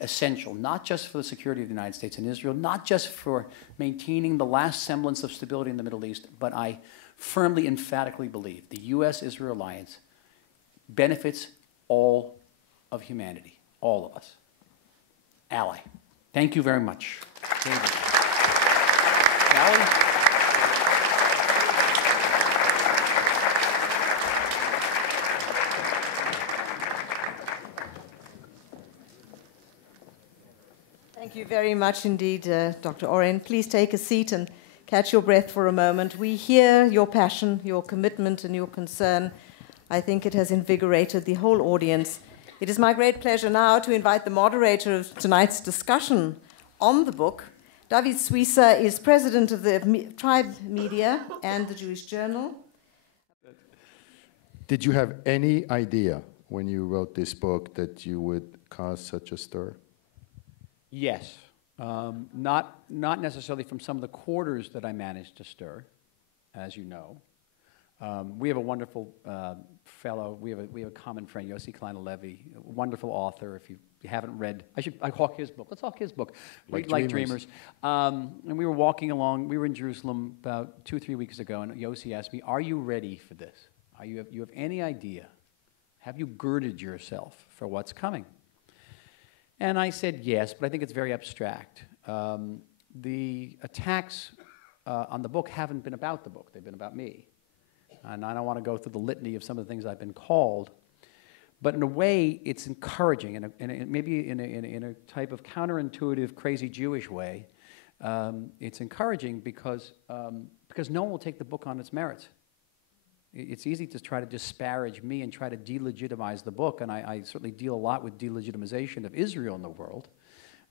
essential, not just for the security of the United States and Israel, not just for maintaining the last semblance of stability in the Middle East, but I firmly, emphatically believe the U.S.-Israel alliance benefits all of humanity, all of us. Ally. Thank you very much. David. Ally? Thank you very much indeed, Dr. Oren. Please take a seat and catch your breath for a moment. We hear your passion, your commitment, and your concern. I think it has invigorated the whole audience. It is my great pleasure now to invite the moderator of tonight's discussion on the book. David Suissa is president of the Tribe Media and the Jewish Journal. Did you have any idea when you wrote this book that you would cause such a stir? Yes. Not necessarily from some of the quarters that I managed to stir, as you know. We have a wonderful fellow. We have a common friend, Yossi Klein-Levy, a wonderful author. If you haven't read, I hawk his book. Let's hawk his book. Like Dreamers. And we were walking along. We were in Jerusalem about 2 or 3 weeks ago, and Yossi asked me, "Are you ready for this? You have any idea? Have you girded yourself for what's coming?" And I said yes, but I think it's very abstract. The attacks on the book haven't been about the book. They've been about me. And I don't want to go through the litany of some of the things I've been called. But in a way, it's encouraging, and maybe in a type of counterintuitive, crazy Jewish way. It's encouraging because no one will take the book on its merits. It's easy to try to disparage me and try to delegitimize the book, and I certainly deal a lot with delegitimization of Israel in the world.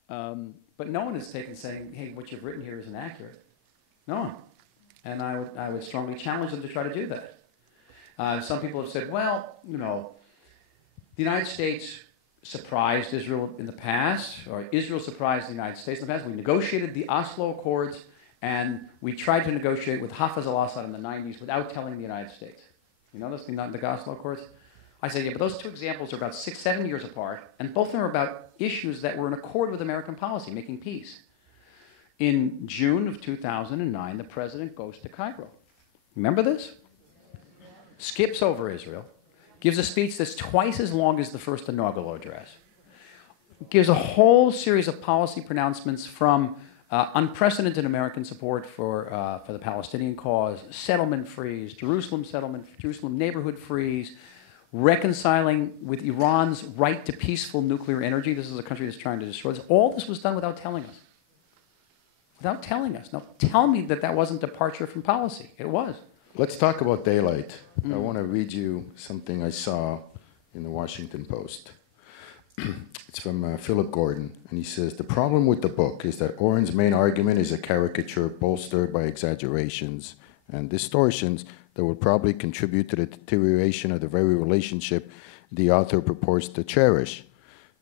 But no one is saying, hey, what you've written here isn't accurate. No one. And I would strongly challenge them to try to do that. Some people have said, well, you know, the United States surprised Israel in the past, or Israel surprised the United States in the past. We negotiated the Oslo Accords, and we tried to negotiate with Hafez al-Assad in the 90s without telling the United States. You know those, the Oslo Accords? I said, yeah, but those two examples are about 6, 7 years apart, and both of them are about issues that were in accord with American policy, making peace. In June of 2009, the president goes to Cairo. Remember this? Skips over Israel, gives a speech that's twice as long as the first inaugural address, gives a whole series of policy pronouncements from unprecedented American support for the Palestinian cause, settlement freeze, Jerusalem settlement, Jerusalem neighborhood freeze, reconciling with Iran's right to peaceful nuclear energy. This is a country that's trying to destroy us. All this was done without telling us. Without telling us. Now, tell me that that wasn't departure from policy. It was. Let's talk about daylight. I want to read you something I saw in the Washington Post. It's from Philip Gordon, and he says, the problem with the book is that Oren's main argument is a caricature bolstered by exaggerations and distortions that will probably contribute to the deterioration of the very relationship the author purports to cherish.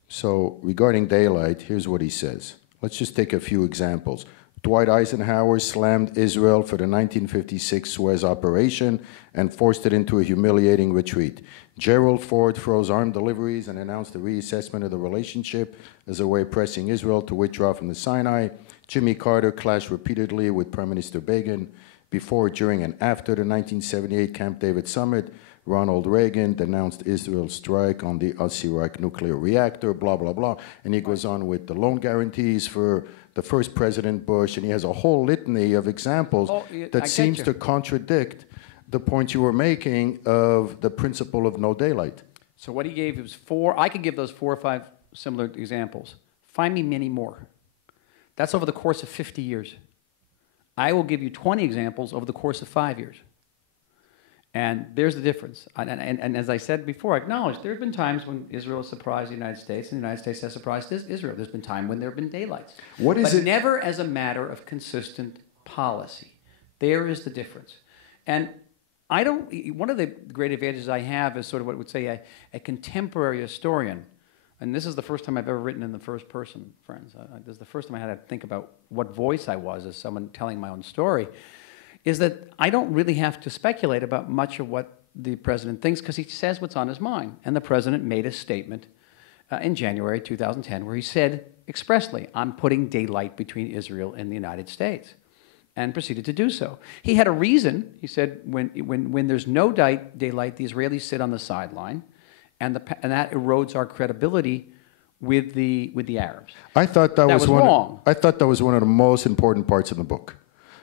So regarding daylight, here's what he says. Let's just take a few examples. Dwight Eisenhower slammed Israel for the 1956 Suez operation and forced it into a humiliating retreat. Gerald Ford froze armed deliveries and announced a reassessment of the relationship as a way of pressing Israel to withdraw from the Sinai. Jimmy Carter clashed repeatedly with Prime Minister Begin before, during, and after the 1978 Camp David summit. Ronald Reagan denounced Israel's strike on the Al-Sirak nuclear reactor, blah, blah, blah. And he goes on with the loan guarantees for the first President Bush, and he has a whole litany of examples that seems to contradict the point you were making of the principle of no daylight. So what he gave was 4, I could give those 4 or 5 similar examples. Find me many more. That's over the course of 50 years. I will give you 20 examples over the course of 5 years. And there's the difference. And as I said before, I acknowledge there have been times when Israel has surprised the United States, and the United States has surprised Israel. There's been time when there have been daylights. But never as a matter of consistent policy. There is the difference. And I don't, one of the great advantages I have is sort of what would say a contemporary historian. And this is the first time I've ever written in the first person, friends. This is the first time I had to think about what voice I was as someone telling my own story. Is that I don't really have to speculate about much of what the president thinks because he says what's on his mind. And the president made a statement in January 2010, where he said expressly, I'm putting daylight between Israel and the United States, and proceeded to do so. He had a reason. He said, when there's no daylight, the Israelis sit on the sideline, and that erodes our credibility with the Arabs. I thought that was wrong. I thought that was one of the most important parts of the book.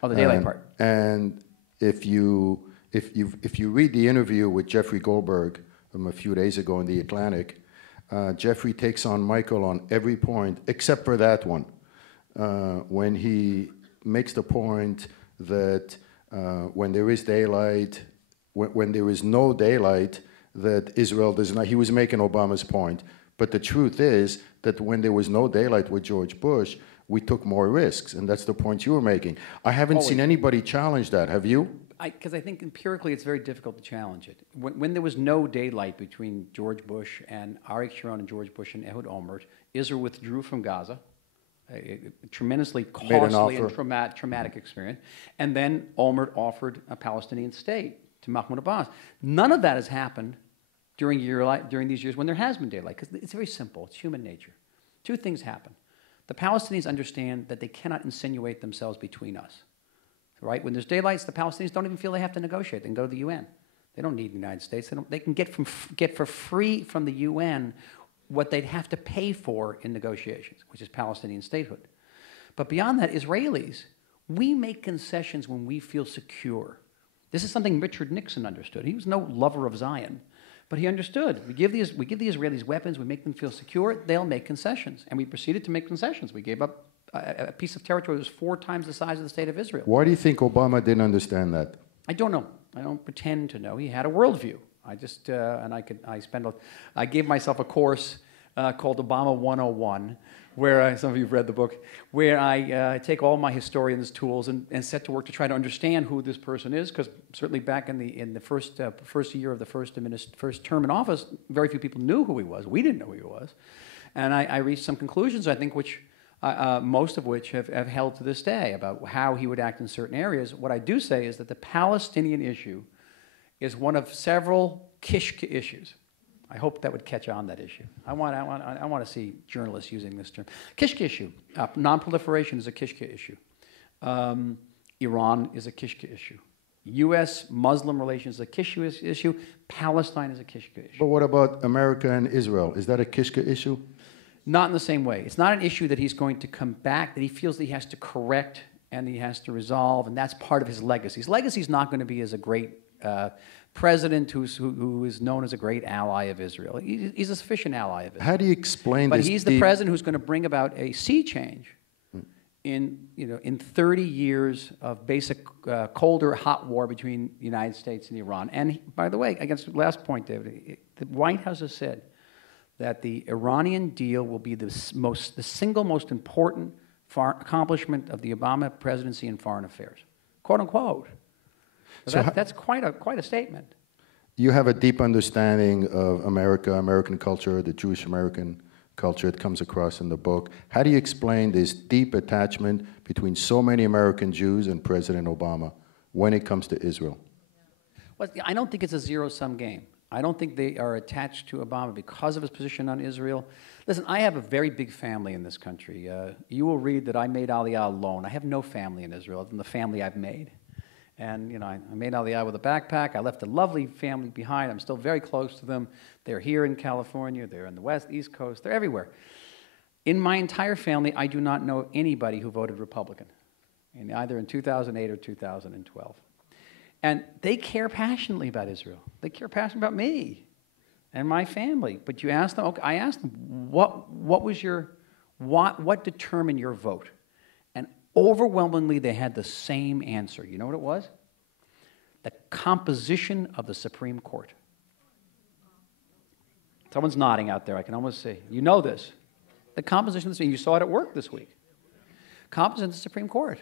Oh, the daylight part. And if you read the interview with Jeffrey Goldberg from a few days ago in The Atlantic, Jeffrey takes on Michael on every point except for that one, when he makes the point that when there is daylight, when there is no daylight, that Israel does not. He was making Obama's point. But the truth is that when there was no daylight with George Bush, we took more risks, and that's the point you were making. I haven't seen anybody challenge that. Have you? Because I think empirically it's very difficult to challenge it. When there was no daylight between George Bush and Arik Sharon and George Bush and Ehud Olmert, Israel withdrew from Gaza, a tremendously costly and traumatic experience, and then Olmert offered a Palestinian state to Mahmoud Abbas. None of that has happened during these years when there has been daylight, because it's very simple. It's human nature. Two things happen. The Palestinians understand that they cannot insinuate themselves between us. Right? When there's daylights, the Palestinians don't even feel they have to negotiate. They can go to the UN. They don't need the United States. They can get for free from the UN what they'd have to pay for in negotiations, which is Palestinian statehood. But beyond that, Israelis, we make concessions when we feel secure. This is something Richard Nixon understood. He was no lover of Zion, but he understood. We give the Israelis weapons, we make them feel secure, they'll make concessions. And we proceeded to make concessions. We gave up a piece of territory that was 4 times the size of the state of Israel. Why do you think Obama didn't understand that? I don't know. I don't pretend to know. He had a worldview. I just, I gave myself a course called Obama 101, where some of you have read the book, where I take all my historians' tools and set to work to try to understand who this person is, because certainly back in the first year of the first term in office, very few people knew who he was. We didn't know who he was. And I reached some conclusions, I think, most of which have held to this day about how he would act in certain areas. What I do say is that the Palestinian issue is one of several kishka issues. I hope that would catch on, that issue. I want to see journalists using this term. Kishka issue. Non-proliferation is a kishka issue. Iran is a kishka issue. U.S.-Muslim relations is a kishka issue. Palestine is a kishka issue. But what about America and Israel? Is that a kishka issue? Not in the same way. It's not an issue that he's going to come back, that he feels that he has to correct and he has to resolve, and that's part of his legacy. His legacy is not going to be as a great president who is known as a great ally of Israel. He's a sufficient ally of Israel. How do you explain this? But he's the president who's going to bring about a sea change in 30 years of basic colder hot war between the United States and Iran. And by the way, against the last point, David, the White House has said that the Iranian deal will be the single most important accomplishment of the Obama presidency in foreign affairs, quote unquote. So that's quite a statement. You have a deep understanding of America, American culture, the Jewish American culture. It comes across in the book. How do you explain this deep attachment between so many American Jews and President Obama when it comes to Israel? Well, I don't think it's a zero-sum game. I don't think they are attached to Obama because of his position on Israel. Listen, I have a very big family in this country. You will read that I made Aliyah alone. I have no family in Israel other than the family I've made. And I made Aliyah with a backpack. I left a lovely family behind. I'm still very close to them. They're here in California. They're in the East Coast. They're everywhere. In my entire family, I do not know anybody who voted Republican, either in 2008 or 2012. And they care passionately about Israel. They care passionately about me and my family. But you ask them, okay, I asked them, what determined your vote? And overwhelmingly, they had the same answer. You know what it was? The composition of the Supreme Court. Someone's nodding out there. I can almost see. You know this. The composition of the Supreme Court. You saw it at work this week. Composition of the Supreme Court.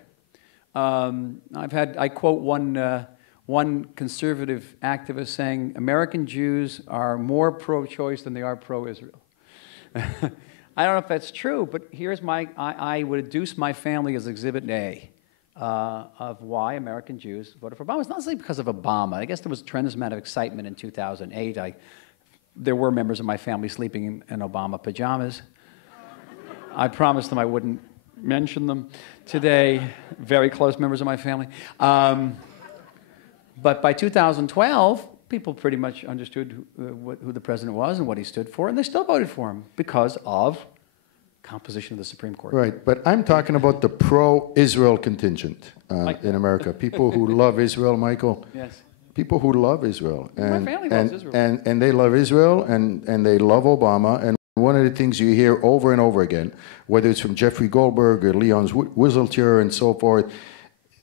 I quote one conservative activist saying, American Jews are more pro-choice than they are pro-Israel. I don't know if that's true, but here's I would adduce my family as Exhibit A of why American Jews voted for Obama. It's not necessarily because of Obama. I guess there was a tremendous amount of excitement in 2008. there were members of my family sleeping in Obama pajamas. I promised them I wouldn't mention them today, very close members of my family. But by 2012, people pretty much understood who the president was and what he stood for, and they still voted for him because of composition of the Supreme Court. Right, but I'm talking about the pro-Israel contingent in America. People who love Israel, Michael. Yes. People who love Israel. My family loves Israel. And they love Israel, and they love Obama. And one of the things you hear over and over again, whether it's from Jeffrey Goldberg or Leon Wieseltier and so forth,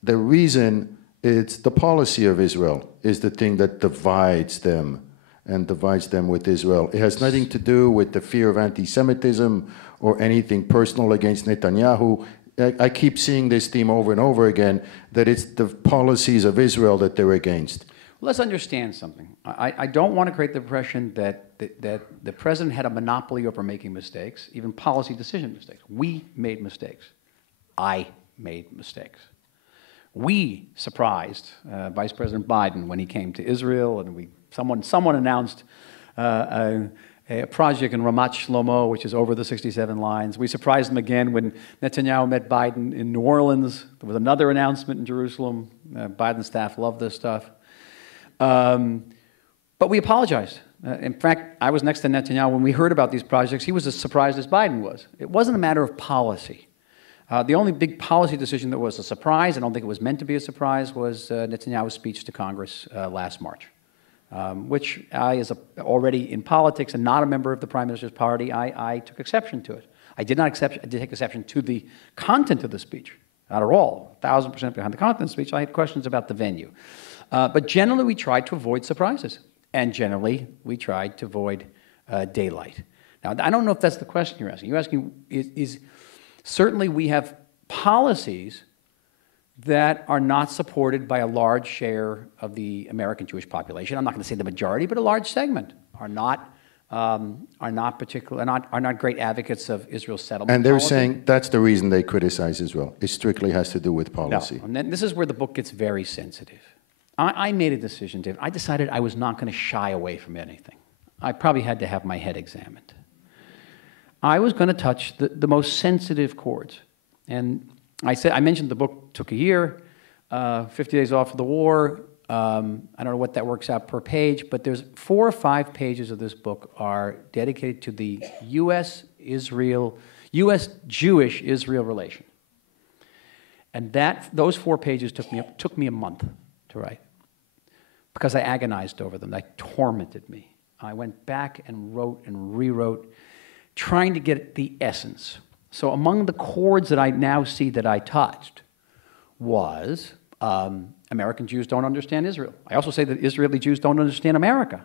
the reason it's the policy of Israel is the thing that divides them and divides them with Israel. It has nothing to do with the fear of anti-Semitism or anything personal against Netanyahu. I keep seeing this theme over and over again, that it's the policies of Israel that they're against. Let's understand something. I don't want to create the impression that the president had a monopoly over making mistakes, even policy decision mistakes. We made mistakes. I made mistakes. We surprised Vice President Biden when he came to Israel, and someone announced a project in Ramat Shlomo, which is over the 67 lines. We surprised him again when Netanyahu met Biden in New Orleans. There was another announcement in Jerusalem. Biden's staff loved this stuff. But we apologized. In fact, I was next to Netanyahu when we heard about these projects. He was as surprised as Biden was. It wasn't a matter of policy. The only big policy decision that was a surprise, I don't think it was meant to be a surprise, was Netanyahu's speech to Congress last March, which I, as already in politics and not a member of the Prime Minister's party, I took exception to it. I did take exception to the content of the speech, not at all, 1,000% behind the content of the speech. I had questions about the venue. But generally, we tried to avoid surprises, and generally, we tried to avoid daylight. Now, I don't know if that's the question you're asking. You're asking, certainly we have policies that are not supported by a large share of the American Jewish population. I'm not going to say the majority, but a large segment are not great advocates of Israel's settlement. And they're policy. saying that's the reason they criticize Israel. It strictly has to do with policy. No, and then this is where the book gets very sensitive. I made a decision, Dave. I decided I was not going to shy away from anything. I probably had to have my head examined. I was going to touch the most sensitive chords. And I mentioned the book took a year, 50 days off of the war. I don't know what that works out per page, but there's 4 or 5 pages of this book are dedicated to the U.S.-Jewish-Israel relation. And those 4 pages took me a month to write because I agonized over them. They tormented me. I went back and wrote and rewrote, trying to get the essence. So among the chords that I now see that I touched was American Jews don't understand Israel. I also say that Israeli Jews don't understand America.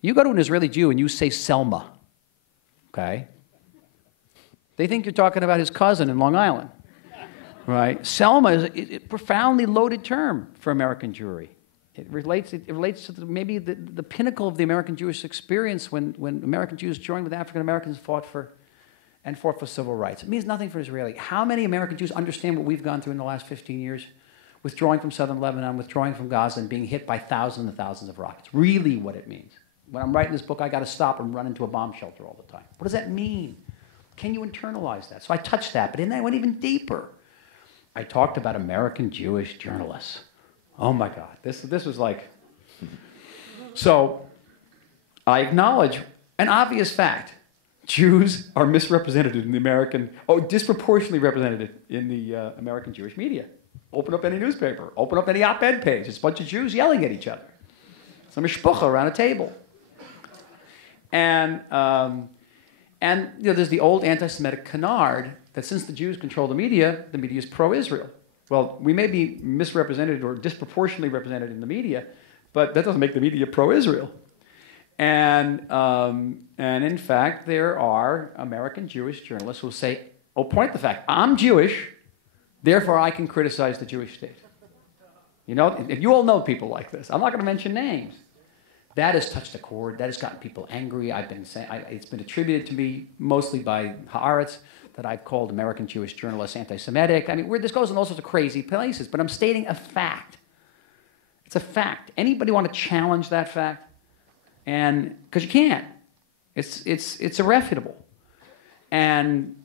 You go to an Israeli Jew and you say Selma, okay? They think you're talking about his cousin in Long Island, right? Selma is a profoundly loaded term for American Jewry. It relates to maybe the pinnacle of the American Jewish experience when American Jews joined with African Americans fought for civil rights. It means nothing for Israeli. How many American Jews understand what we've gone through in the last 15 years? Withdrawing from southern Lebanon, withdrawing from Gaza, and being hit by thousands and thousands of rockets. Really what it means. When I'm writing this book, I got to stop and run into a bomb shelter all the time. What does that mean? Can you internalize that? So I touched that, but then I went even deeper. I talked about American Jewish journalists. Oh my God, this was like... So I acknowledge an obvious fact. Jews are misrepresented in the disproportionately represented in the American Jewish media. Open up any newspaper, open up any op-ed page. It's a bunch of Jews yelling at each other. Some shpucha around a table. And there's the old anti-Semitic canard that since the Jews control the media is pro-Israel. Well, we may be misrepresented or disproportionately represented in the media, but that doesn't make the media pro-Israel. And in fact, there are American Jewish journalists who say, point at the fact, I'm Jewish, therefore I can criticize the Jewish state. You know, you all know people like this. I'm not going to mention names. That has touched a chord. That has gotten people angry. It's been attributed to me mostly by Haaretz that I've called American Jewish journalists anti-Semitic. I mean, this goes in all sorts of crazy places, but I'm stating a fact. It's a fact. Anybody want to challenge that fact? And because you can't. It's irrefutable. And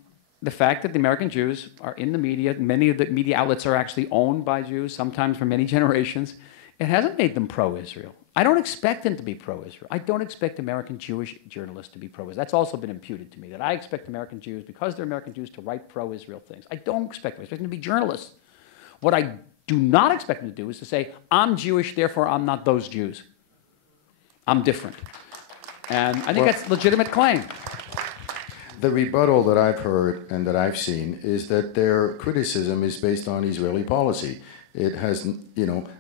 the fact that the American Jews are in the media, many of the media outlets are actually owned by Jews, sometimes for many generations, it hasn't made them pro-Israel. I don't expect them to be pro-Israel. I don't expect American Jewish journalists to be pro-Israel. That's also been imputed to me, that I expect American Jews, because they're American Jews, to write pro-Israel things. I don't expect them. I expect them to be journalists. What I do not expect them to do is to say, I'm Jewish, therefore I'm not those Jews. I'm different. And I think that's a legitimate claim. The rebuttal that I've heard and that I've seen is that their criticism is based on Israeli policy. It has,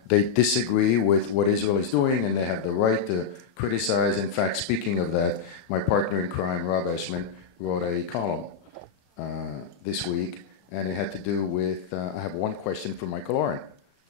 they disagree with what Israel is doing, and they have the right to criticize. In fact, speaking of that, my partner in crime, Rob Eshman, wrote a column this week, and it had to do with, I have one question for Michael Oren,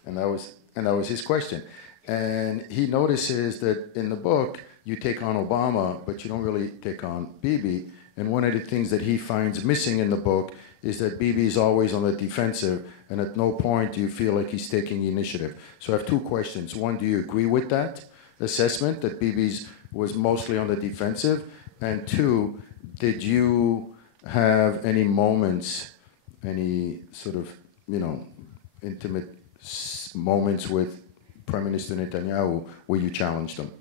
and that was his question. And he notices that in the book, you take on Obama, but you don't really take on Bibi. And one of the things that he finds missing in the book is that Bibi is always on the defensive, and at no point do you feel like he's taking the initiative. So I have two questions. One, do you agree with that assessment, that Bibi's was mostly on the defensive? And two, did you have any moments, any sort of, intimate moments with Prime Minister Netanyahu where you challenged him?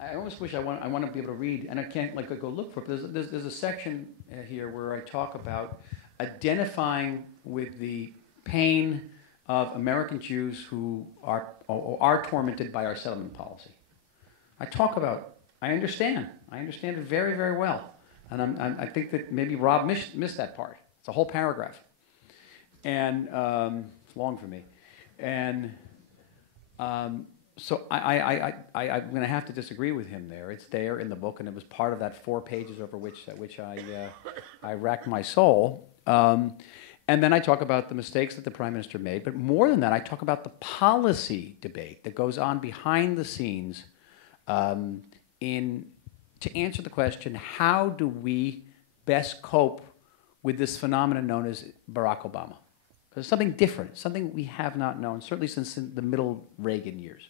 I almost wish I want to be able to read, and I can't go look for it. But there's a section here where I talk about identifying with the pain of American Jews who are tormented by our settlement policy. I understand it very, very well, and I think that maybe Rob missed that part. It's a whole paragraph, and it's long for me, and. So I'm going to have to disagree with him there. It's there in the book, and it was part of that 4 pages over which I racked my soul. And then I talk about the mistakes that the Prime Minister made, but more than that, I talk about the policy debate that goes on behind the scenes to answer the question, how do we best cope with this phenomenon known as Barack Obama? Because it's something different, something we have not known, certainly since the middle Reagan years.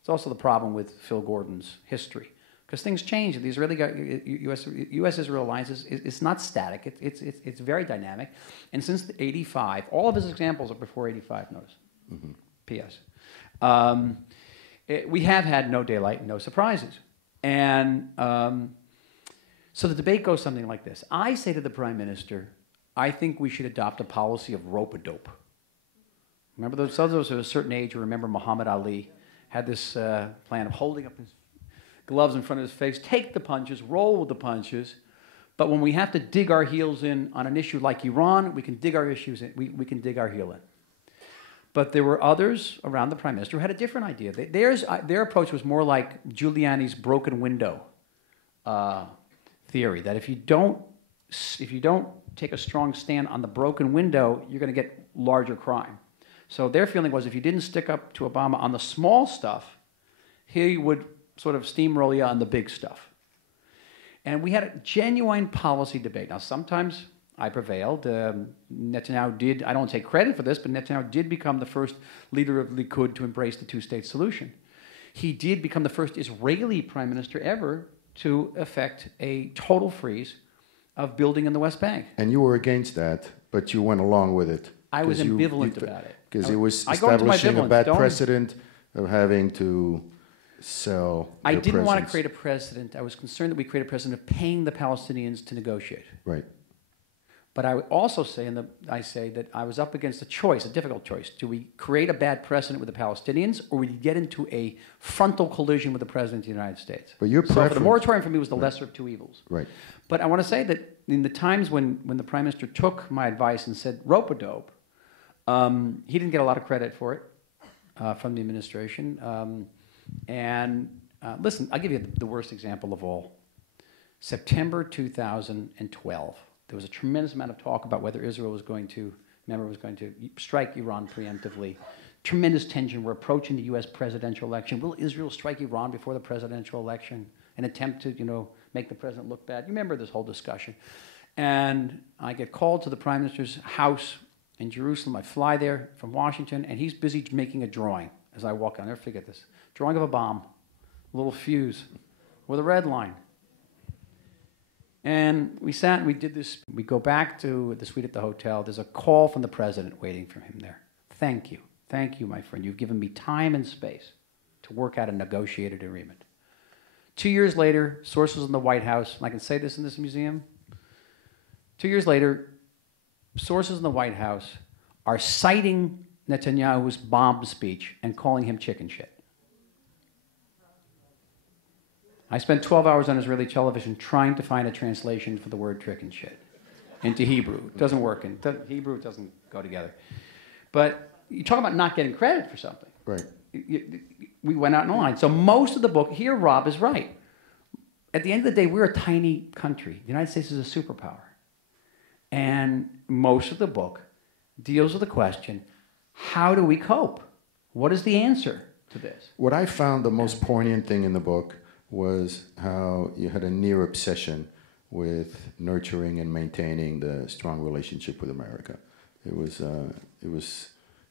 It's also the problem with Phil Gordon's history, because things change. The Israeli U.S.-Israel alliance is not static. It's very dynamic. And since '85, all of his examples are before '85. Notice. Mm-hmm. P.S. We have had no daylight and no surprises. And so the debate goes something like this. I say to the Prime Minister, I think we should adopt a policy of rope-a-dope. Remember those of us of a certain age who remember Muhammad Ali had this plan of holding up his gloves in front of his face, take the punches, roll with the punches, but when we have to dig our heels in on an issue like Iran, we can dig our issues in, we can dig our heel in. But there were others around the Prime Minister who had a different idea. Their approach was more like Giuliani's broken window theory, that if you don't take a strong stand on the broken window, you're going to get larger crime. So their feeling was if you didn't stick up to Obama on the small stuff, he would sort of steamroll you on the big stuff. And we had a genuine policy debate. Now, sometimes I prevailed. Netanyahu did, I don't take credit for this, but Netanyahu did become the first leader of Likud to embrace the two-state solution. He did become the first Israeli prime minister ever to effect a total freeze of building in the West Bank. And you were against that, but you went along with it. I was ambivalent about it. Because it was establishing a bad precedent of having to sell I didn't want to create a precedent. I was concerned that we create a precedent of paying the Palestinians to negotiate. Right. But I would also say, I say that I was up against a choice, a difficult choice. Do we create a bad precedent with the Palestinians, or would we get into a frontal collision with the President of the United States? But your preference... So the moratorium for me was the lesser of two evils. Right. But I want to say that in the times when the Prime Minister took my advice and said rope-a-dope, he didn't get a lot of credit for it from the administration. Listen, I'll give you the worst example of all. September 2012. There was a tremendous amount of talk about whether Israel was going to strike Iran preemptively. Tremendous tension. We're approaching the U.S. presidential election. Will Israel strike Iran before the presidential election? An attempt to, make the president look bad. You remember this whole discussion. And I get called to the Prime Minister's house in Jerusalem. I fly there from Washington, and he's busy making a drawing as I walk. I'll never forget this. Drawing of a bomb, a little fuse with a red line. And we sat and we did this. We go back to the suite at the hotel. There's a call from the president waiting for him there. Thank you. Thank you, my friend. You've given me time and space to work out a negotiated agreement. 2 years later, sources in the White House, and I can say this in this museum, 2 years later, sources in the White House are citing Netanyahu's bomb speech and calling him chicken shit. I spent 12 hours on Israeli television trying to find a translation for the word chicken shit into Hebrew. It doesn't work. Hebrew doesn't go together. But you talk about not getting credit for something. Right. We went out in line. So most of the book, here Rob is right. At the end of the day, we're a tiny country. The United States is a superpower. And most of the book deals with the question, how do we cope? What is the answer to this? What I found the most poignant thing in the book was how you had a near obsession with nurturing and maintaining the strong relationship with America. It was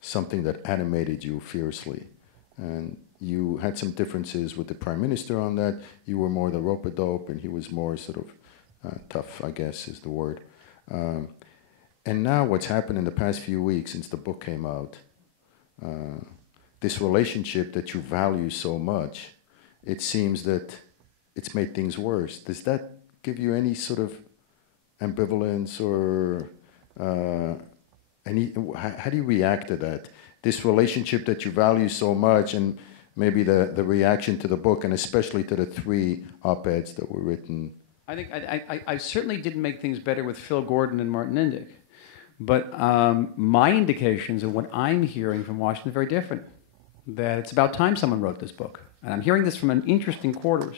something that animated you fiercely. And you had some differences with the prime minister on that. You were more the rope-a-dope, and he was more sort of tough, I guess is the word. And now what's happened in the past few weeks since the book came out, this relationship that you value so much, it seems that it's made things worse. Does that give you any sort of ambivalence or how do you react to that? This relationship that you value so much, and maybe the reaction to the book, and especially to the 3 op-eds that were written. I think I certainly didn't make things better with Phil Gordon and Martin Indyk. But my indications of what I'm hearing from Washington are very different. That it's about time someone wrote this book. And I'm hearing this from an interesting quarters.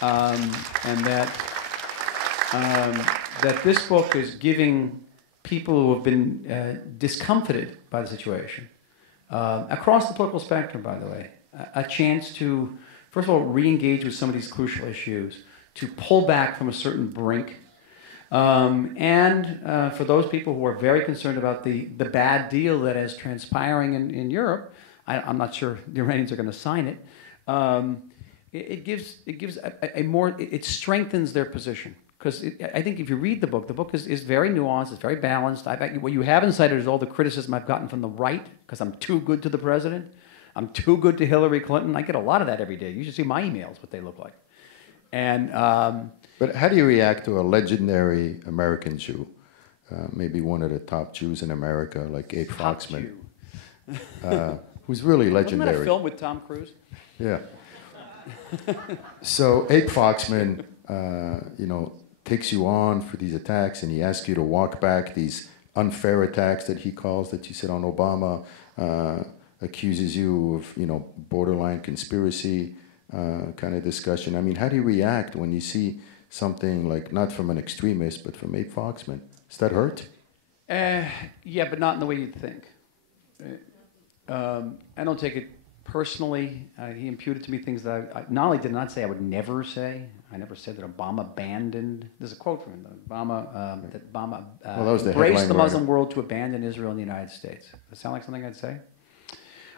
And that this book is giving people who have been discomfited by the situation, across the political spectrum, by the way, a chance to, first of all, re-engage with some of these crucial issues, to pull back from a certain brink. And for those people who are very concerned about the bad deal that is transpiring in Europe, I'm not sure the Iranians are going to sign it. It strengthens their position. Because I think if you read the book is very nuanced, it's very balanced. I bet what you haven't cited is all the criticism I've gotten from the right, because I'm too good to the president. I'm too good to Hillary Clinton. I get a lot of that every day. You should see my emails, what they look like. And but how do you react to a legendary American Jew, maybe one of the top Jews in America, like Abe Foxman, who's really legendary? Wasn't that a film with Tom Cruise? Yeah. So Abe Foxman, takes you on for these attacks, and he asks you to walk back these unfair attacks that he calls, that you said on Obama, accuses you of, borderline conspiracy kind of discussion. I mean, how do you react when you see something like, not from an extremist, but from Abe Foxman? Does that hurt? Yeah, but not in the way you'd think. I don't take it personally. He imputed to me things that I not only did not say, I would never say. I never said that Obama abandoned. There's a quote from him. That Obama embraced the Muslim world to abandon Israel and the United States. Does that sound like something I'd say?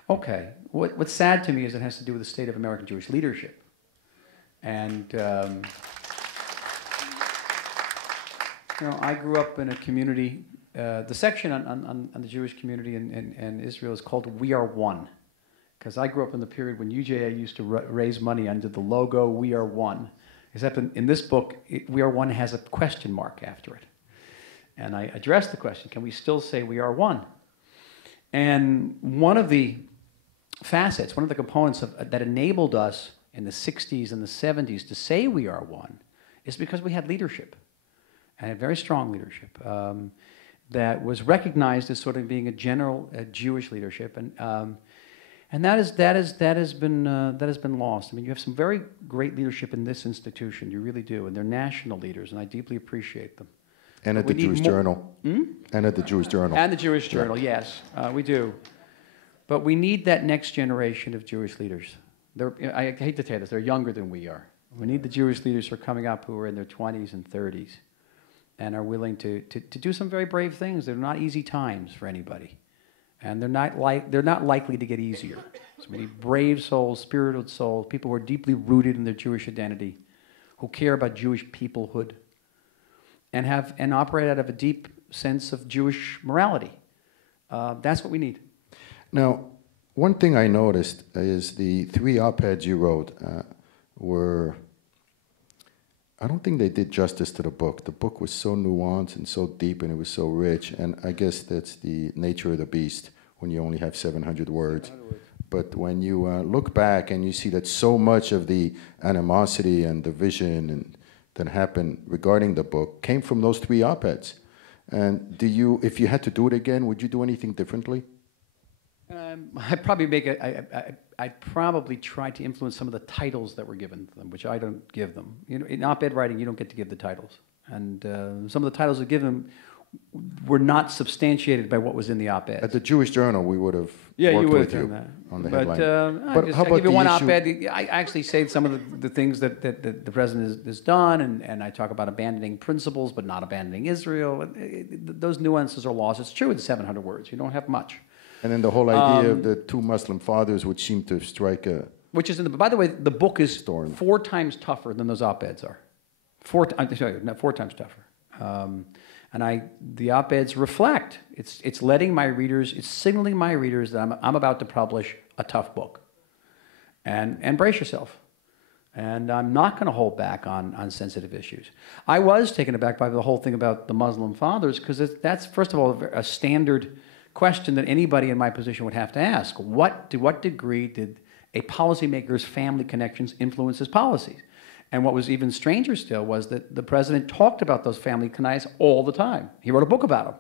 Okay. What's sad to me is it has to do with the state of American Jewish leadership. And I grew up in a community. The section on the Jewish community in Israel is called "We Are One," because I grew up in the period when UJA used to raise money under the logo "We Are One." Except in this book, "We Are One" has a question mark after it, and I addressed the question: can we still say we are one? And one of the facets, one of the components that enabled us in the 60s and the 70s to say we are one is because we had leadership, and a very strong leadership that was recognized as sort of being a general Jewish leadership, and that has been lost. I mean, you have some very great leadership in this institution, you really do, and they're national leaders, and I deeply appreciate them. And at the Jewish Journal. And at the Jewish Journal. And the Jewish Journal, yes, we do. But we need that next generation of Jewish leaders. I hate to tell you this, they're younger than we are. We need the Jewish leaders who are coming up who are in their 20s and 30s and are willing to do some very brave things. They're not easy times for anybody. And they're not likely to get easier. So we need brave souls, spirited souls, people who are deeply rooted in their Jewish identity, who care about Jewish peoplehood, and operate out of a deep sense of Jewish morality. That's what we need. Now, one thing I noticed is the 3 op-eds you wrote were, I don't think they did justice to the book. The book was so nuanced and so deep, and it was so rich, and I guess that's the nature of the beast when you only have 700 words. But when you look back and you see that so much of the animosity and division and that happened regarding the book came from those 3 op-eds. And do you, if you had to do it again, would you do anything differently? I'd probably try to influence some of the titles that were given to them, which I don't give them. You know, in op-ed writing, you don't get to give the titles. And some of the titles that given were not substantiated by what was in the op-ed. At the Jewish Journal, we would have worked with you you that. On the But, headline. I give you one op-ed. I actually say some of the things that the president has done, and I talk about abandoning principles but not abandoning Israel. Those nuances are lost. It's true in 700 words. You don't have much. And then the whole idea of the 2 Muslim fathers, which seemed to strike a... Which is in the... By the way, the book is storm. 4 times tougher than those op-eds are. 4 times tougher. And the op-eds reflect. It's letting my readers, it's signaling my readers that I'm about to publish a tough book. And brace yourself. And I'm not going to hold back on sensitive issues. I was taken aback by the whole thing about the Muslim fathers, because that's, first of all, a standard question that anybody in my position would have to ask. To what degree did a policymaker's family connections influence his policies? And what was even stranger still was that the president talked about those family ties all the time. He wrote a book about them.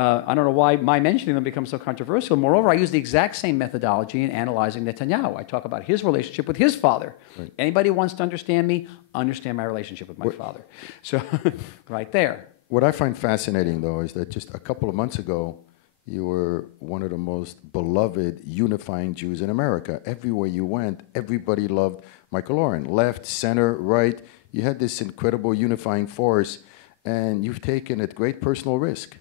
I don't know why my mentioning them becomes so controversial. Moreover, I use the exact same methodology in analyzing Netanyahu. I talk about his relationship with his father. Right. Anybody who wants to understand me, understand my relationship with my father. So, right there. What I find fascinating, though, is that just a couple of months ago, you were one of the most beloved, unifying Jews in America. Everywhere you went, everybody loved Michael Oren. Left, center, right. You had this incredible unifying force, and you've taken at great personal risk.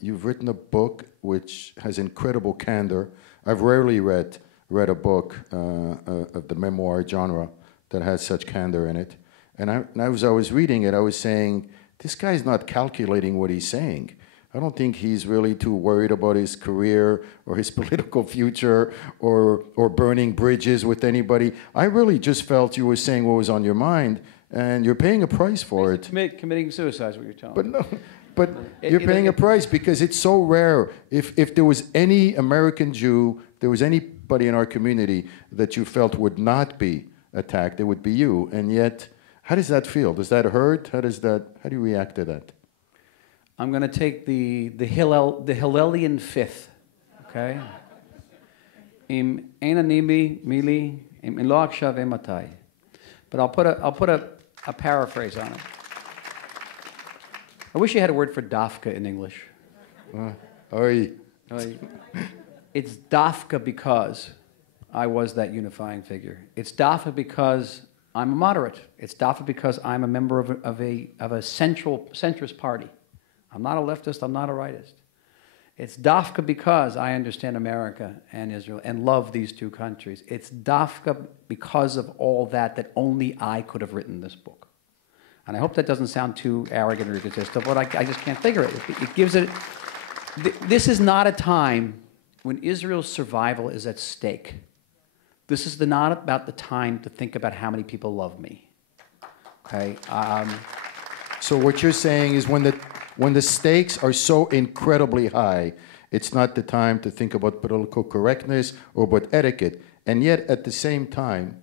You've written a book which has incredible candor. I've rarely read a book of the memoir genre that has such candor in it. And as I was reading it, I was saying, this guy's not calculating what he's saying. I don't think he's really too worried about his career or his political future or burning bridges with anybody. I really just felt you were saying what was on your mind, and you're paying a price for it. Committing suicide is what you're telling me. But you're paying a price because it's so rare. If there was any American Jew, there was anybody in our community that you felt would not be attacked, it would be you. And yet, how does that feel? Does that hurt? How do you react to that? I'm going to take the Hillelian fifth, okay? Im enanimi mili im lo akshav ematai. But I'll put a paraphrase on it. I wish you had a word for dafka in English. Oi. It's dafka because I was that unifying figure. It's dafka because I'm a moderate. It's dafka because I'm a member of a centrist party. I'm not a leftist, I'm not a rightist. It's dafka because I understand America and Israel and love these 2 countries. It's dafka because of all that only I could have written this book. And I hope that doesn't sound too arrogant or egotistical, but I just can't figure it. It gives it... This is not a time when Israel's survival is at stake. This is not about the time to think about how many people love me. Okay? So what you're saying is when the stakes are so incredibly high, it's not the time to think about political correctness or about etiquette. And yet, at the same time,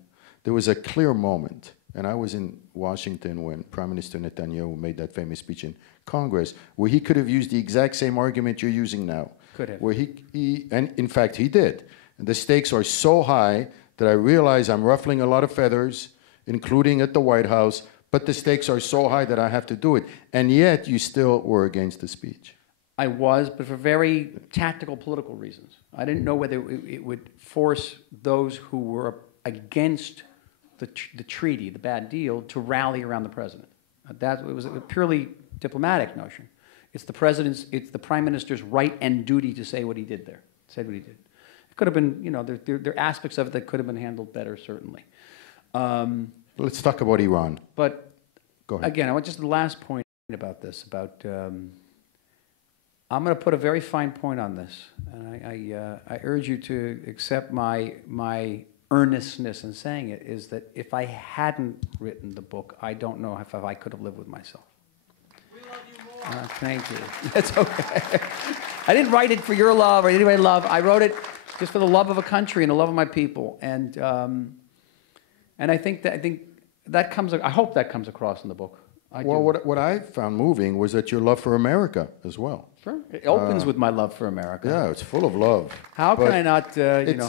there was a clear moment, and I was in Washington when Prime Minister Netanyahu made that famous speech in Congress, where he could have used the exact same argument you're using now. Could have. Where and in fact, he did. And the stakes are so high that I realize I'm ruffling a lot of feathers, including at the White House, but the stakes are so high that I have to do it. And yet, you still were against the speech. I was, but for very tactical political reasons. I didn't know whether it would force those who were against the treaty, the bad deal, to rally around the president. It was a purely diplomatic notion. It's the prime minister's right and duty to say what he did there. Said what he did. It could have been, there are aspects of it that could have been handled better, certainly. Let's talk about Iran. But Go ahead. Again, I want just the last point about this, I'm going to put a very fine point on this, and I urge you to accept my earnestness in saying it, is that if I hadn't written the book, I don't know if I could have lived with myself. We love you more. Thank you. That's okay. I didn't write it for your love or anybody's love. I wrote it just for the love of a country and the love of my people, and I think that comes. I hope that comes across in the book. Well, what I found moving was that your love for America as well. Sure. It opens with my love for America. Yeah, it's full of love. How can I not,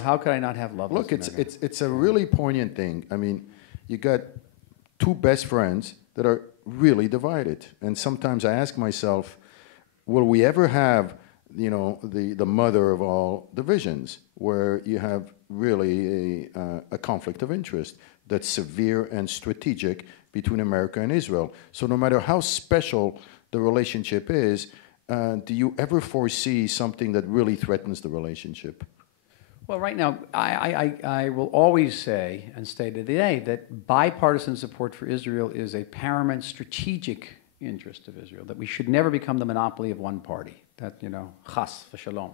how could I not have love? Look, it's a really poignant thing. I mean, you got two best friends that are really divided. And sometimes I ask myself, will we ever have, the mother of all divisions, where you have really a conflict of interest that's severe and strategic between America and Israel? So no matter how special the relationship is, do you ever foresee something that really threatens the relationship? Well, right now, I will always say, and state it today, that bipartisan support for Israel is a paramount strategic interest of Israel, that we should never become the monopoly of one party, that, chas v'shalom.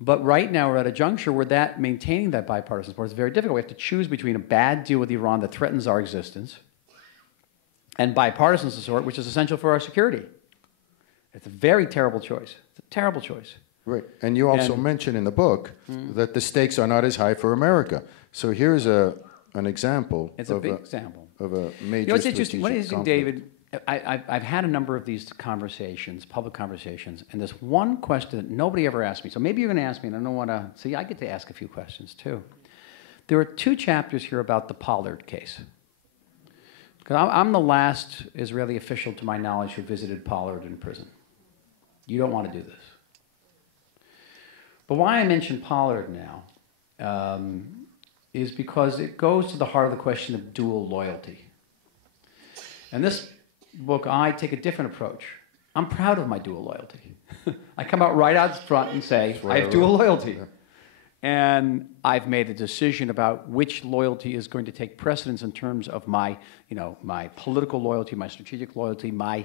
But right now, we're at a juncture where maintaining that bipartisan support is very difficult. We have to choose between a bad deal with Iran that threatens our existence and bipartisan support, which is essential for our security. It's a very terrible choice. It's a terrible choice. Right. And you also mention in the book that the stakes are not as high for America. So here's an example. It's a big example of a major what's interesting, conflict. David, I've had a number of these conversations, public conversations, and there's one question that nobody ever asked me. So maybe you're going to ask me, and I don't want to... See, I get to ask a few questions, too. There are 2 chapters here about the Pollard case. Because I'm the last Israeli official, to my knowledge, who visited Pollard in prison. You don't want to do this. But why I mention Pollard now is because it goes to the heart of the question of dual loyalty. And this book, I take a different approach. I'm proud of my dual loyalty. I come out right out front and say, I have dual loyalty. Yeah. And I've made a decision about which loyalty is going to take precedence in terms of my, my political loyalty, my strategic loyalty, my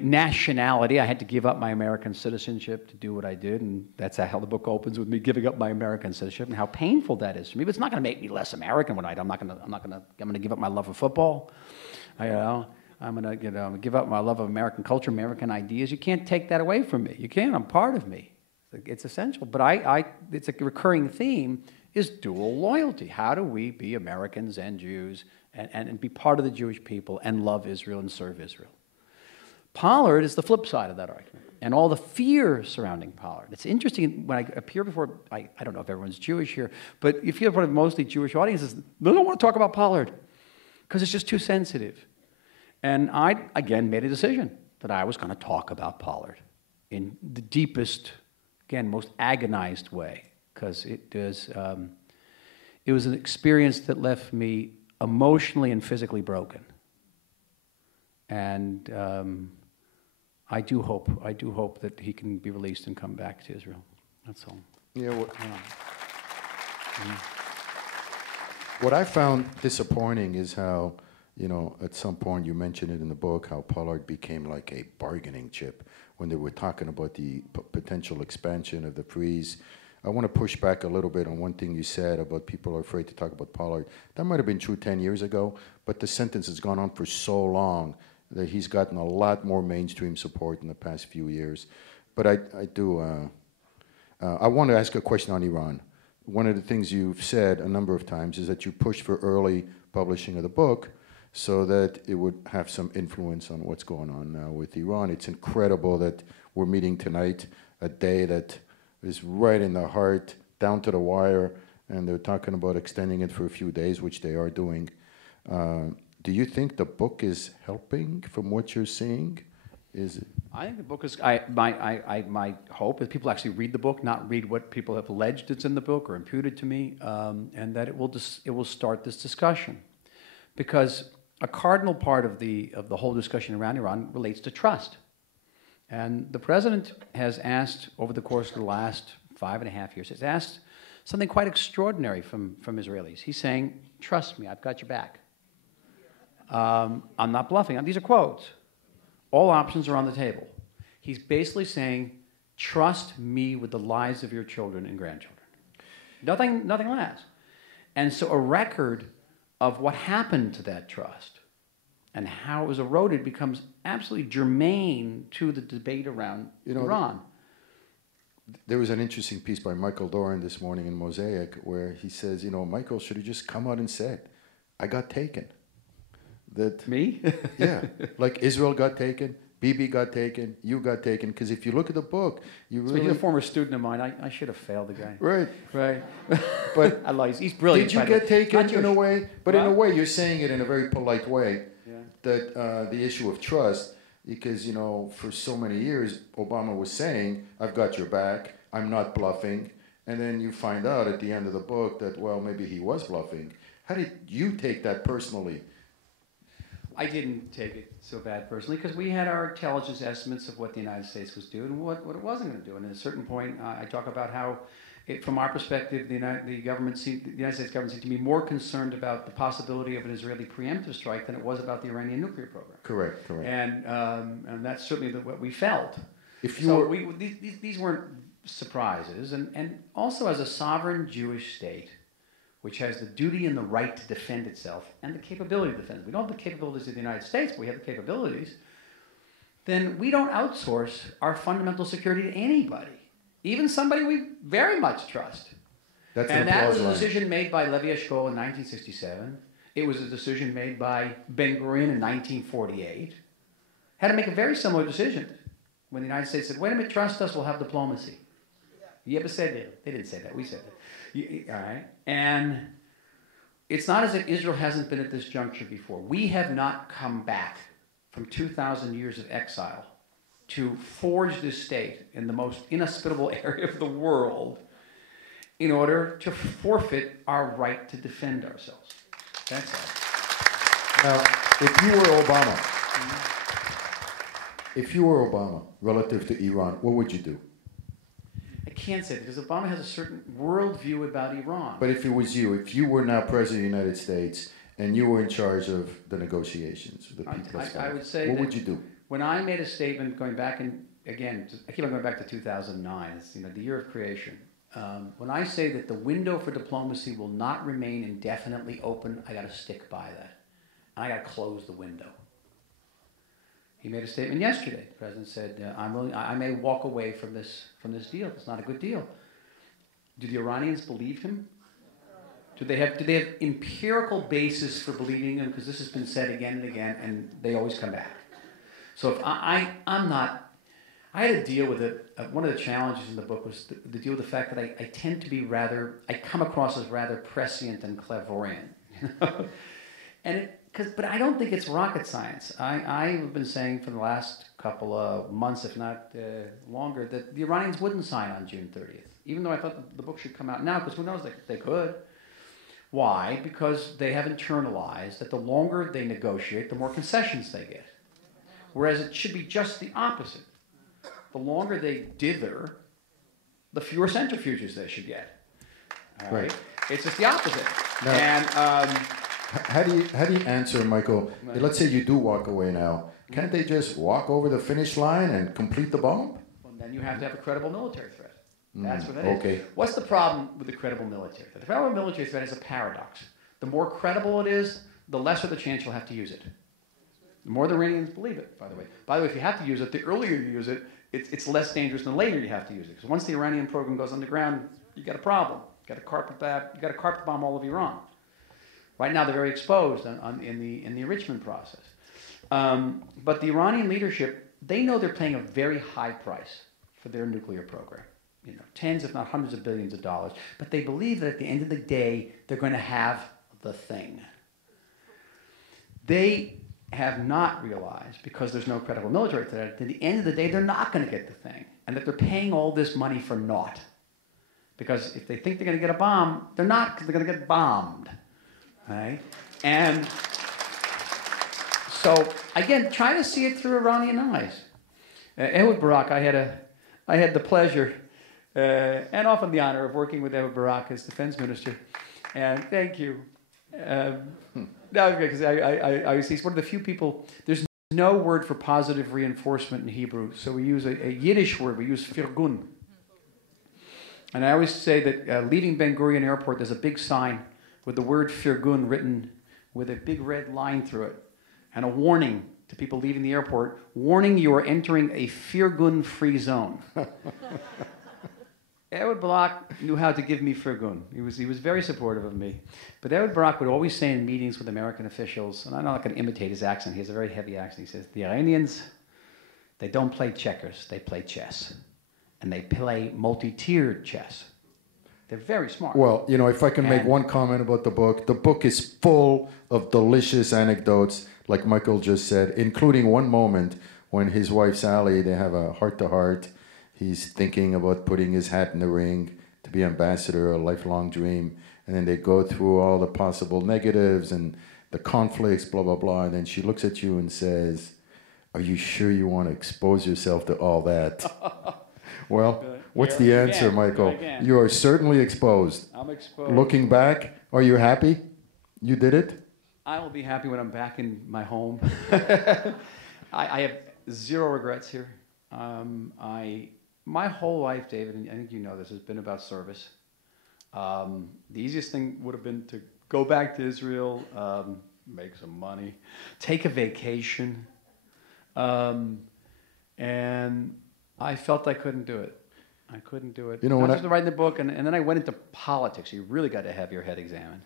nationality. I had to give up my American citizenship to do what I did, and that's how the book opens, with me giving up my American citizenship and how painful that is for me. But it's not going to make me less American I'm going to give up my love of football. I'm going to give up my love of American culture, American ideas. You can't take that away from me. You can't. I'm part of me. It's essential. But it's a recurring theme is dual loyalty. How do we be Americans and Jews and be part of the Jewish people and love Israel and serve Israel? Pollard is the flip side of that argument, and all the fear surrounding Pollard. It's interesting, when I appear before, I don't know if everyone's Jewish here, but if you have mostly Jewish audiences, they don't want to talk about Pollard because it's just too sensitive. And I, again, made a decision that I was going to talk about Pollard in the deepest, again, most agonized way, because it was an experience that left me emotionally and physically broken. And I do hope that he can be released and come back to Israel. That's all. Yeah. What I found disappointing is how, at some point you mentioned it in the book, how Pollard became like a bargaining chip when they were talking about the potential expansion of the freeze. I want to push back a little bit on one thing you said about people are afraid to talk about Pollard. That might have been true 10 years ago, but the sentence has gone on for so long that he's gotten a lot more mainstream support in the past few years. But I want to ask a question on Iran. One of the things you've said a number of times is that you pushed for early publishing of the book so that it would have some influence on what's going on now with Iran. It's incredible that we're meeting tonight, a day that is right in the heart, down to the wire, and they're talking about extending it for a few days, which they are doing. Do you think the book is helping from what you're seeing? Is it? I think the book is, my hope is people actually read the book, not read what people have alleged it's in the book or imputed to me, and that it will start this discussion. Because a cardinal part of the whole discussion around Iran relates to trust. And the president has asked, over the course of the last 5.5 years, has asked something quite extraordinary from Israelis. He's saying, trust me, I've got your back. I'm not bluffing. These are quotes. All options are on the table. He's basically saying, trust me with the lives of your children and grandchildren. Nothing less. And so a record of what happened to that trust and how it was eroded becomes absolutely germane to the debate around Iran. There was an interesting piece by Michael Doran this morning in Mosaic where he says, Michael should have just come out and said, I got taken. That Me? Yeah, like Israel got taken, Bibi got taken, you got taken. Because if you look at the book, you really... So he's a former student of mine. I should have failed the guy. Right. Right. But I love he's brilliant. did you get taken in a way? But in a Well, way, you're saying it in a very polite way. Yeah. That the issue of trust, because, for so many years, Obama was saying, I've got your back, I'm not bluffing. And then you find out at the end of the book that, well, maybe he was bluffing. How did you take that personally? I didn't take it so bad personally because we had our intelligence estimates of what the United States was doing and what it wasn't going to do. And at a certain point, I talk about how, from our perspective, the United States government seemed to be more concerned about the possibility of an Israeli preemptive strike than it was about the Iranian nuclear program. Correct. And that's certainly what we felt. These weren't surprises. And also as a sovereign Jewish state, which has the duty and the right to defend itself and the capability to defend it. We don't have the capabilities of the United States, but we have the capabilities. Then we don't outsource our fundamental security to anybody, even somebody we very much trust. That was a decision made by Levi Eshkol in 1967. It was a decision made by Ben-Gurion in 1948. Had to make a very similar decision when the United States said, wait a minute, trust us, we'll have diplomacy. You ever said that? They didn't say that, we said that. All right, and it's not as if Israel hasn't been at this juncture before. We have not come back from 2,000 years of exile to forge this state in the most inhospitable area of the world in order to forfeit our right to defend ourselves. That's all. Now, if you were Obama relative to Iran, what would you do? I can't say that because Obama has a certain worldview about Iran. But if it was you, if you were now president of the United States and you were in charge of the negotiations, the I would say what would you do? When I made a statement going back, and again, I keep on going back to 2009, it's the year of creation. When I say that the window for diplomacy will not remain indefinitely open, I got to stick by that. And I got to close the window. He made a statement yesterday. The president said, I may walk away from this deal. It's not a good deal. Do the Iranians believe him? Do they have empirical basis for believing him? Because this has been said again and again, and they always come back. So if I had to deal with it. One of the challenges in the book was to deal with the fact that I tend to be I come across as rather prescient and clairvoyant. But I don't think it's rocket science. I've been saying for the last couple of months, if not longer, that the Iranians wouldn't sign on June 30th, even though I thought the book should come out now, because who knows, they could. Why? Because they have internalized that the longer they negotiate, the more concessions they get. Whereas it should be just the opposite. The longer they dither, the fewer centrifuges they should get. All right? It's just the opposite. Now, and how do you answer, Michael? Let's say you do walk away now. Can't they just walk over the finish line and complete the bomb? Well, then you have to have a credible military threat. That's what that is. Okay. What's the problem with the credible military threat? The credible military threat is a paradox. The more credible it is, the lesser the chance you'll have to use it. The more the Iranians believe it, by the way. By the way, if you have to use it, the earlier you use it, it's less dangerous than the later you have to use it. Because once the Iranian program goes underground, you got a problem. You got to carpet bomb all of Iran. Right now, they're very exposed in the enrichment process. But the Iranian leadership, they know they're paying a very high price for their nuclear program. Tens, if not hundreds of billions of dollars. But they believe that at the end of the day, they're going to have the thing. They have not realized, because there's no credible military threat, that at the end of the day, they're not going to get the thing. And that they're paying all this money for naught. Because if they think they're going to get a bomb, they're not, because they're going to get bombed. Right? And so, again, try to see it through Iranian eyes. Ehud Barak, I had the pleasure and often the honor of working with Ehud Barak as defense minister. And thank you. No, because I he's one of the few people, there's no word for positive reinforcement in Hebrew, so we use a Yiddish word, we use firgun. And I always say that leaving Ben Gurion Airport, there's a big sign with the word firgun written with a big red line through it, and a warning to people leaving the airport, warning you are entering a firgun-free zone. Ehud Barak knew how to give me firgun. He was very supportive of me. But Ehud Barak would always say in meetings with American officials, and I'm not going to imitate his accent, he has a very heavy accent, he says, the Iranians, they don't play checkers, they play chess. And they play multi-tiered chess. They're very smart. Well, you know, if I can make one comment about the book is full of delicious anecdotes, like Michael just said, including one moment when his wife Sally, they have a heart-to-heart. He's thinking about putting his hat in the ring to be ambassador, a lifelong dream. And then they go through all the possible negatives and the conflicts, blah, blah, blah. And then she looks at you and says, are you sure you want to expose yourself to all that? Well, what's the answer, Michael? You are certainly exposed. I'm exposed. Looking back, are you happy you did it? I will be happy when I'm back in my home. I have zero regrets here. My whole life, David, and I think you know this, has been about service. The easiest thing would have been to go back to Israel, make some money, take a vacation, and I felt I couldn't do it. I couldn't do it. You know, not when just to write the book, and then I went into politics. You really got to have your head examined.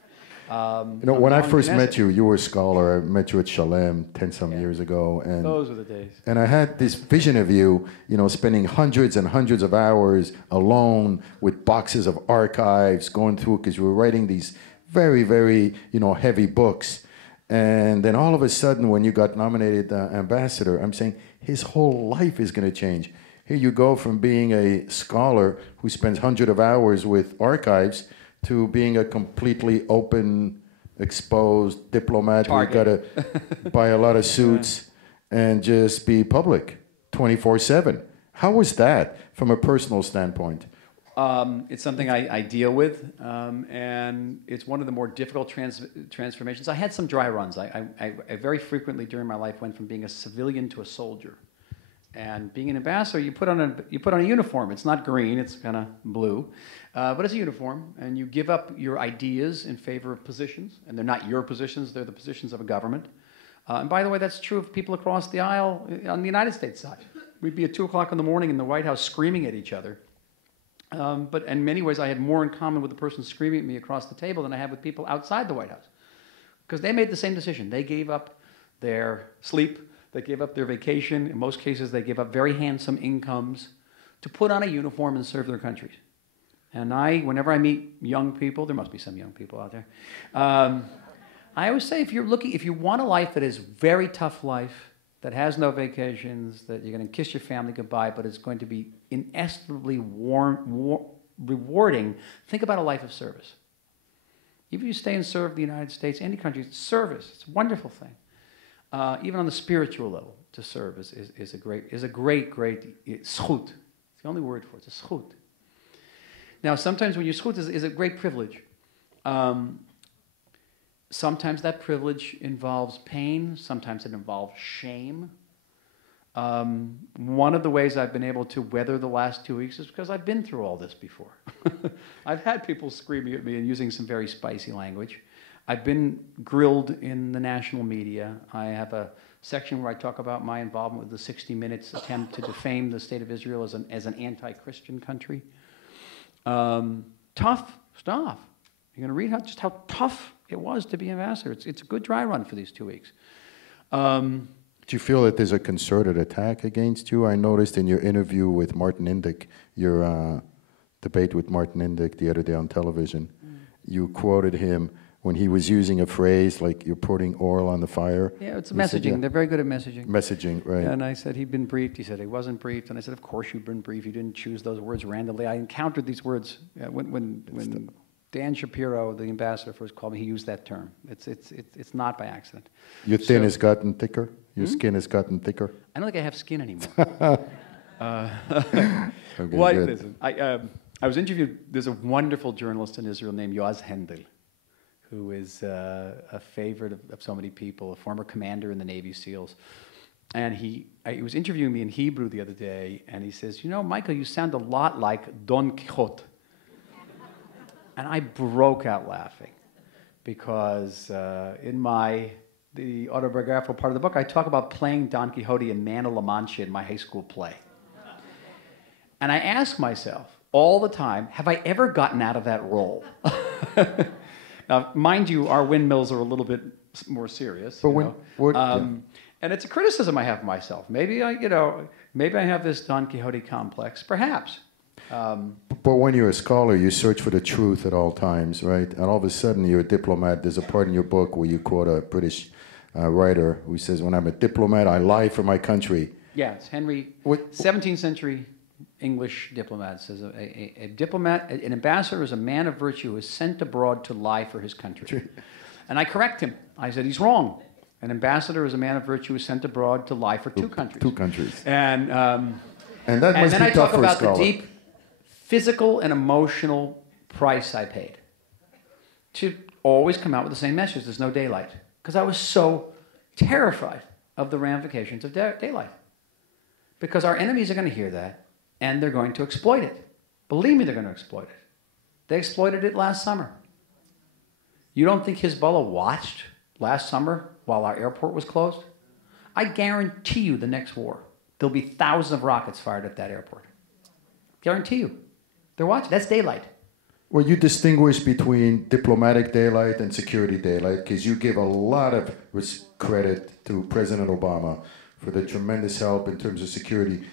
You know, when I first met you, you were a scholar. I met you at Shalem 10-some years ago. And those were the days. And I had this vision of you, you know, spending hundreds and hundreds of hours alone with boxes of archives going through, because you were writing these very, very, you know, heavy books. And then all of a sudden, when you got nominated ambassador, I'm saying his whole life is going to change. Here you go from being a scholar who spends hundreds of hours with archives to being a completely open, exposed diplomat who's got to buy a lot of suits and just be public 24/7. How was that from a personal standpoint? It's something I deal with, and it's one of the more difficult transformations. I had some dry runs. I very frequently during my life went from being a civilian to a soldier. And being an ambassador, you put on a uniform. It's not green, it's kind of blue. But it's a uniform, and you give up your ideas in favor of positions. And they're not your positions, they're the positions of a government. And by the way, that's true of people across the aisle on the United States side. We'd be at 2 o'clock in the morning in the White House screaming at each other. But in many ways, I had more in common with the person screaming at me across the table than I had with people outside the White House. Because they made the same decision. They gave up their sleep. They gave up their vacation. In most cases, they gave up very handsome incomes to put on a uniform and serve their countries. And whenever I meet young people, there must be some young people out there, I always say if you want a life that is very tough life, that has no vacations, that you're going to kiss your family goodbye, but it's going to be inestimably rewarding, think about a life of service. Even if you stay and serve the United States, any country, service, it's a wonderful thing. Even on the spiritual level, to serve is a great zchut. It's the only word for it. It's a zchut. Now, sometimes when your zchut is a great privilege. Sometimes that privilege involves pain. Sometimes it involves shame. One of the ways I've been able to weather the last 2 weeks is because I've been through all this before. I've had people screaming at me and using some very spicy language. I've been grilled in the national media. I have a section where I talk about my involvement with the 60 Minutes attempt to defame the state of Israel as an anti-Christian country. Tough stuff. You're going to read just how tough it was to be ambassador. It's a good dry run for these 2 weeks. Do you feel that there's a concerted attack against you? I noticed in your interview with Martin Indyk, your debate with Martin Indyk the other day on television, you quoted him when he was using a phrase like you're putting oil on the fire. Yeah, it's messaging. Said, yeah. They're very good at messaging. Messaging, right. And I said he'd been briefed. He said he wasn't briefed. And I said, of course you've been briefed. You didn't choose those words randomly. I encountered these words when Dan Shapiro, the ambassador, first called me. He used that term. It's not by accident. Your thin has gotten thicker? Your skin has gotten thicker? I don't think I have skin anymore. Okay, listen, I was interviewed. There's a wonderful journalist in Israel named Yoaz Hendel, who is a favorite of so many people, a former commander in the Navy SEALs. And he was interviewing me in Hebrew the other day, and he says, you know, Michael, you sound a lot like Don Quixote. And I broke out laughing because in the autobiographical part of the book, I talk about playing Don Quixote in Man of La Mancha in my high school play. And I ask myself all the time, have I ever gotten out of that role? Now, mind you, our windmills are a little bit more serious. But and it's a criticism I have of myself. Maybe I have this Don Quixote complex, perhaps. But when you're a scholar, you search for the truth at all times, right? And all of a sudden, you're a diplomat. There's a part in your book where you quote a British writer who says, when I'm a diplomat, I lie for my country. Yeah, it's Henry, 17th century English diplomat. Says a diplomat, an ambassador is a man of virtue who is sent abroad to lie for his country. And I correct him. I said, he's wrong. An ambassador is a man of virtue who is sent abroad to lie for two countries. Two countries. And that must then be I tough talk for a about the scholar. deep physical and emotional price I paid to always come out with the same message. There's no daylight. Because I was so terrified of the ramifications of daylight. Because our enemies are going to hear that, and they're going to exploit it. Believe me, they're going to exploit it. They exploited it last summer. You don't think Hezbollah watched last summer while our airport was closed? I guarantee you the next war, there'll be thousands of rockets fired at that airport. Guarantee you. They're watching. That's daylight. Well, you distinguish between diplomatic daylight and security daylight because you give a lot of credit to President Obama for the tremendous help in terms of security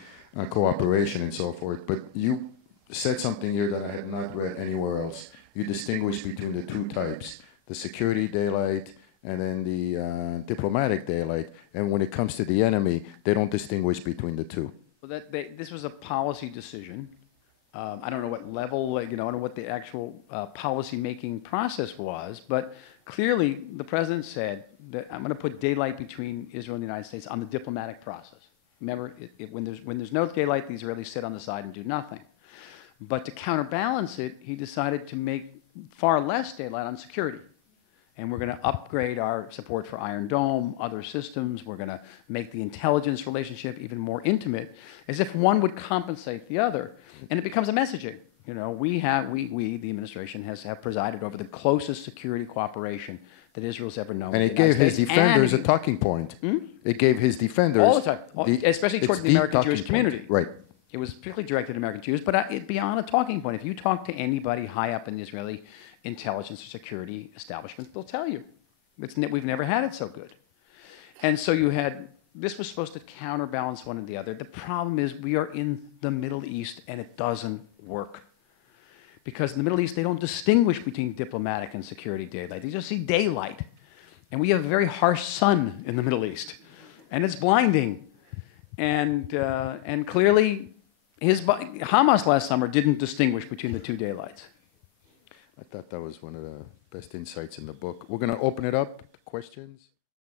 cooperation and so forth. But you said something here that I had not read anywhere else. You distinguish between the two types, the security daylight and then the diplomatic daylight. And when it comes to the enemy, they don't distinguish between the two. Well, this was a policy decision. I don't know what level, I don't know what the actual policy-making process was, but clearly the president said that I'm going to put daylight between Israel and the United States on the diplomatic process. Remember, when there's no daylight, the Israelis sit on the side and do nothing. But to counterbalance it, he decided to make far less daylight on security. And we're going to upgrade our support for Iron Dome, other systems. We're going to make the intelligence relationship even more intimate, as if one would compensate the other. And it becomes a messaging. We, the administration, have presided over the closest security cooperation that Israel's ever known. And it gave his defenders a talking point. It gave his defenders... All the time, especially toward the American Jewish community. Right. It was particularly directed at American Jews, but beyond a talking point. If you talk to anybody high up in the Israeli intelligence or security establishment, they'll tell you. We've never had it so good. And so this was supposed to counterbalance one and the other. The problem is we are in the Middle East and it doesn't work. Because in the Middle East, they don't distinguish between diplomatic and security daylight. They just see daylight. And we have a very harsh sun in the Middle East. And it's blinding. And clearly, Hamas last summer didn't distinguish between the two daylights. I thought that was one of the best insights in the book. We're going to open it up to questions.